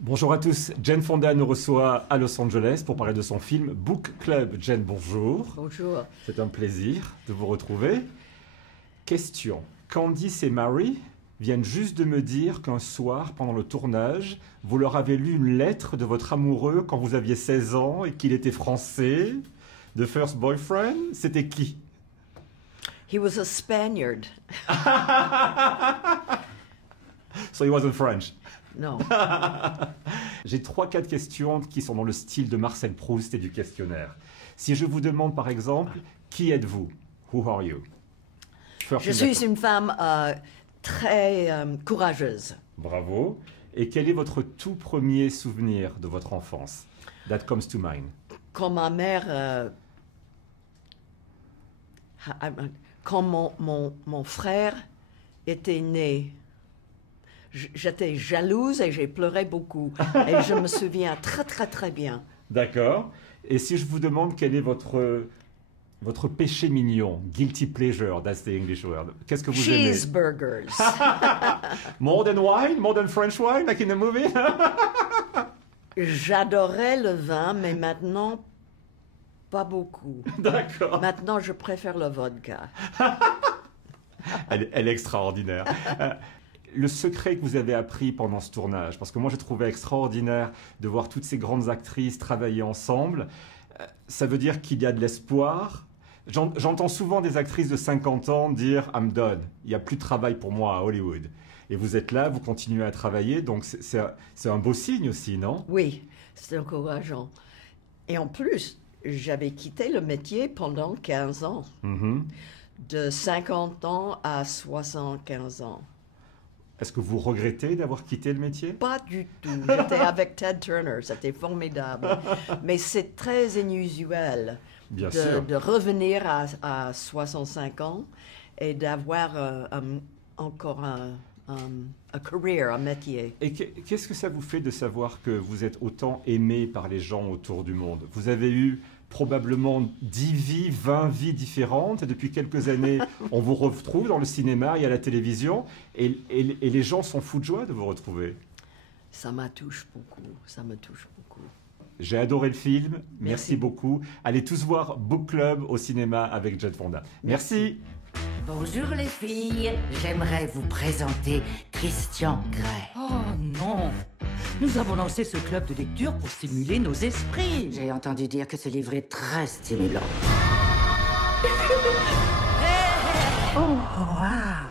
Bonjour à tous, Jane Fonda nous reçoit à Los Angeles pour parler de son film Book Club. Jane, bonjour. Bonjour. C'est un plaisir de vous retrouver. Question, Candice et Mary viennent juste de me dire qu'un soir, pendant le tournage, vous leur avez lu une lettre de votre amoureux quand vous aviez 16 ans et qu'il était français. The first boyfriend, c'était qui? He was a Spaniard. So he wasn't French. Non. J'ai 3-4 questions qui sont dans le style de Marcel Proust et du questionnaire. Si je vous demande par exemple, qui êtes-vous? Who are you? Je suis une femme très courageuse. Bravo. Et quel est votre tout premier souvenir de votre enfance? That comes to mind. Quand ma mère... quand mon frère était né, j'étais jalouse et j'ai pleuré beaucoup. Et je me souviens très bien. D'accord. Et si je vous demande quel est votre péché mignon, guilty pleasure, that's the English word. Qu'est-ce que vous aimez? Cheeseburgers. More than wine? More than French wine, like in the movie? J'adorais le vin, mais maintenant, pas beaucoup. D'accord. Maintenant, je préfère le vodka. Elle est extraordinaire. Le secret que vous avez appris pendant ce tournage, parce que moi j'ai trouvé extraordinaire de voir toutes ces grandes actrices travailler ensemble, ça veut dire qu'il y a de l'espoir. J'entends souvent des actrices de 50 ans dire « I'm done, il n'y a plus de travail pour moi à Hollywood ». Et vous êtes là, vous continuez à travailler, donc c'est un beau signe aussi, non? Oui, c'est encourageant. Et en plus, j'avais quitté le métier pendant 15 ans. De 50 ans à 75 ans. Est-ce que vous regrettez d'avoir quitté le métier? Pas du tout. J'étais avec Ted Turner, c'était formidable. Mais c'est très inusuel de revenir à 65 ans et d'avoir encore un career, un métier. Et qu'est-ce que ça vous fait de savoir que vous êtes autant aimé par les gens autour du monde? Vous avez eu probablement 10 vies, 20 vies différentes. Et depuis quelques années, on vous retrouve dans le cinéma et à la télévision. Et les gens sont fous de joie de vous retrouver. Ça me touche beaucoup. Ça me touche beaucoup. J'ai adoré le film. Merci beaucoup. Allez tous voir Book Club au cinéma avec Jane Fonda. Merci. Bonjour les filles, j'aimerais vous présenter Christian Grey. Oh non! Nous avons lancé ce club de lecture pour stimuler nos esprits. J'ai entendu dire que ce livre est très stimulant. Oh, wow!